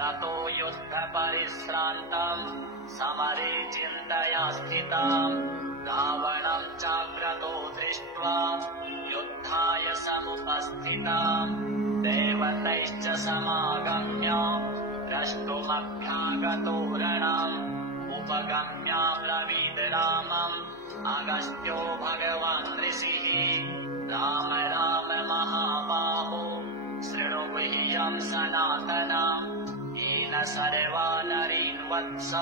ततो युद्धपरिश्रान्तम् समरे चिन्तया स्थिताम् रावणम् चाग्रतो दृष्ट्वा युद्धाय समुपस्थिताम् देवतैश्च समागम्य द्रष्टुमभ्यागतो रणम् उपगम्याब्रवीद रामम् अगस्त्यो भगवान् ऋषिः राम राम महाबाहो शृणु गुह्यम् सनातनम् येन सर्वा नरीन् वत्स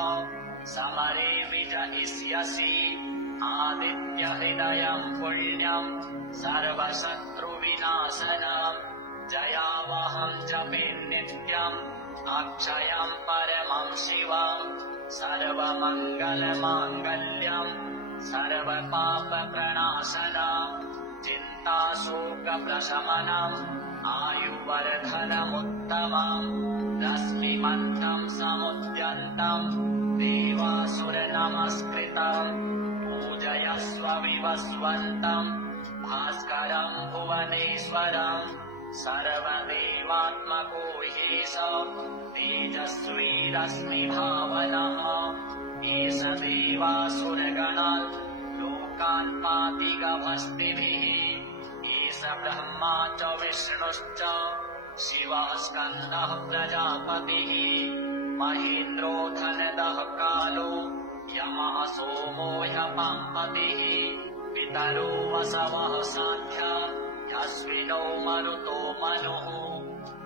समरे विजयिष्यसि आदित्यहृदयम् पुण्यम् सर्वशत्रुविनाशनम् जयावहम् जपेन्नित्यम् अक्षयम् परमम् शिवम् सर्वमङ्गलमाङ्गल्यम् सर्वपापप्रणाशनम् चिन्ताशोकप्रशमनम् आयुवर्धनमुत्तमम् रश्मिमन्तम् समुद्यन्तम् देवासुरनमस्कृतम् पूजयस्व विवस्वन्तम् भास्करम् भुवनेश्वरम् सर्वदेवात्मको ह्येष तेजस्वी रश्मिभावनः एष देवासुरगणान् लोकान् पाति गभस्तिभिः एष ब्रह्मा च विष्णुश्च शिवः स्कन्दः प्रजापतिः महेन्द्रो धनदः कालो यमः सोमो ह्यपाम्पतिः पितरो वसवः साध्या ह्यश्विनो मरुतो मनुः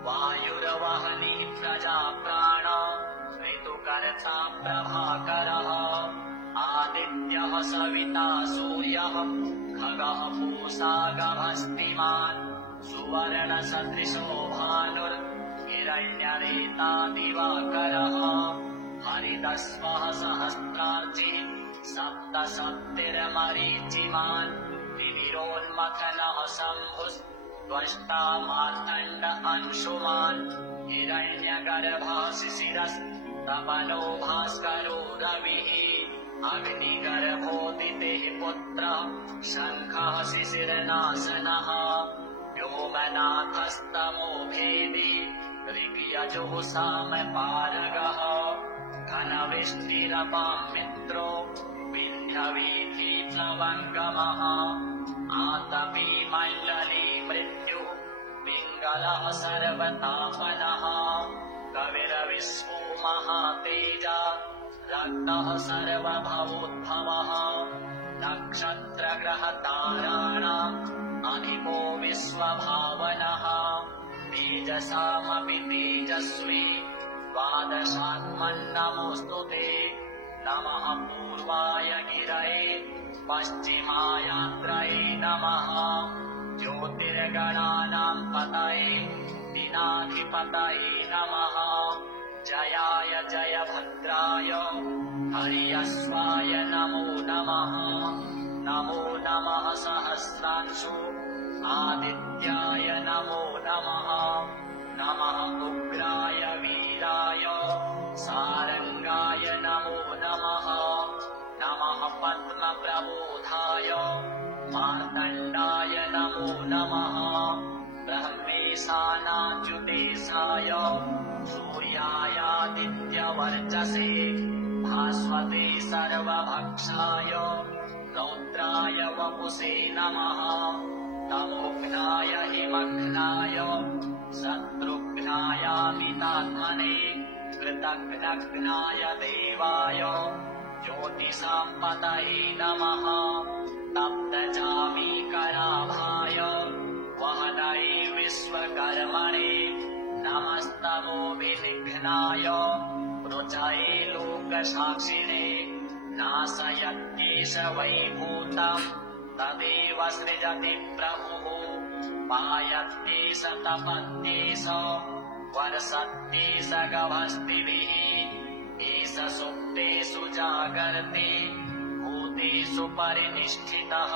वायुर्वहनिः प्रजाप्राण ऋतुकर्ता प्रभाकरः आदित्यः सविता सूर्यः खगः पूषा गभस्तिमान् सुवर्णसदृशो भानुर्हिरण्यरेता दिवाकरः हरितस्वः सहस्रार्ची सप्तसप्तिर्मरीचिमान् तिमिरोन्मथनः शम्भुस्त्वष्टा मार्तण्ड अंशुमान् हिरण्यगर्भः शिशिरस्तपनो भास्करो रविः अग्निगर्भोदितेः पुत्रः शङ्खः शिशिरनाशनः व्योमनाथस्तमो भेदी ऋग्यजुः सामपारगः घनविष्टिरपाम् मित्रो विन्ध्यवीथीप्लवङ्गमः आतपी मण्डली मृत्युः पिङ्गलः सर्वतापनः कविरविश्वो महातेजा रक्तः सर्वभवोद्भवः नक्षत्रग्रहताराणाम् अधिपो विश्वभावनः तेजसामपि तेजस्वी द्वादशात्मन्नमोऽस्तु ते नमः पूर्वाय गिरये पश्चिमायात्रये नमः ज्योतिर्गणानाम् पतये दिनाधिपतये नमः जयाय जयभद्राय हर्यश्वाय नमो नमः नमो नमः सहस्रांशु आदित्याय नमो नमः नमः उग्राय वीराय सारङ्गाय नमो नमः नमः पद्मप्रबोधाय मार्तण्डाय नमो नमः ब्रह्मेशानाच्युतेशाय सूर्यायादित्यवर्चसे भास्वते सर्वभक्षाय रौद्राय वपुषे नमः तमोघ्नाय हिमघ्नाय शत्रुघ्नायामितात्मने कृतघ्नघ्नाय देवाय ज्योतिषाम् पतये नमः तप्तचामीकराभाय वहनये विश्वकर्मणे नमस्तमोभिनिघ्नाय रुचये लोकसाक्षिणे नाशयत्येष वैभूतम् तदेव सृजति प्रभुः पायत्येष तपत्येष वर्षत्येष गभस्तिभिः एष सुप्तेषु जागर्ति भूतेषु परिनिष्ठितः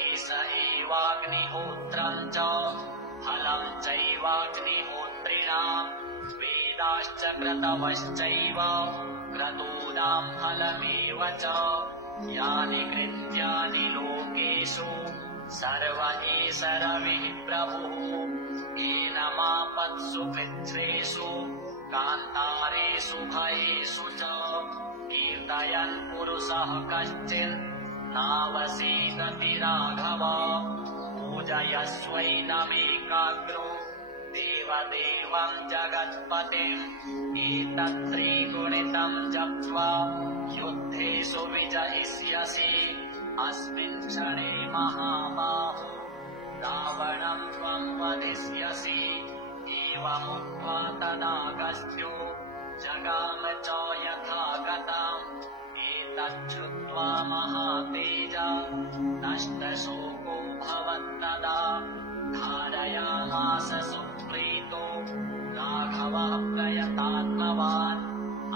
एष एवाग्निहोत्रम् च फलम् चैवाग्निहोत्रिणाम् वेदाश्च क्रतवश्चैव क्रतूनाम् फलमेव च यानि कृत्यानि लोकेषु सर्व एष रविः प्रभुः येन मापत्सु पृच्छ्रेषु कान्तारेषु भयेषु च कीर्तयन् पुरुषः कश्चित् नावसीदति राघव पूजयस्वैनमेकाग्रो देवदेवं जगत्पतिम् एतत्त्रिगुणितं जप्त्वा युद्धेषु विजयिष्यसि अस्मिन् क्षणे महाबाहो रावणं त्वं वधिष्यसि एवमुक्त्वा तदागस्त्यो जगाम च यथा गतम् एतच्छ्रुत्वा महातेजा नष्टशोको भवत्तदा धारयामास सुप्रीतो राघवः प्रयतात्मवान्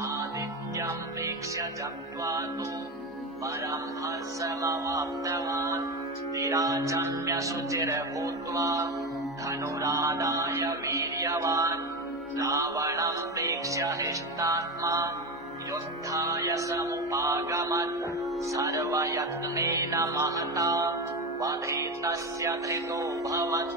आदित्यं प्रेक्ष्य जप्त्वा तु परं हर्षमवाप्तवान् विराजन्य शुचिर्भूत्वा धनुरादाय वीर्यवान् रावणं प्रेक्ष्य हृष्टात्मा युद्धाय समुपागमत् सर्वयत्नेन महता वधे तस्य धृतो भवत्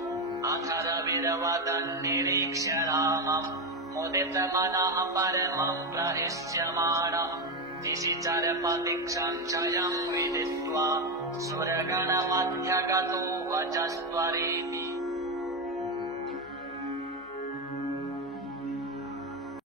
अथर्वविर्वदन् निरीक्ष्य रामम् मुदितमनः परमं प्रहिष्यमाणः दिशिचरपतिक्षं विदित्वा सुरगणमध्यगतो वचस्त्वरेति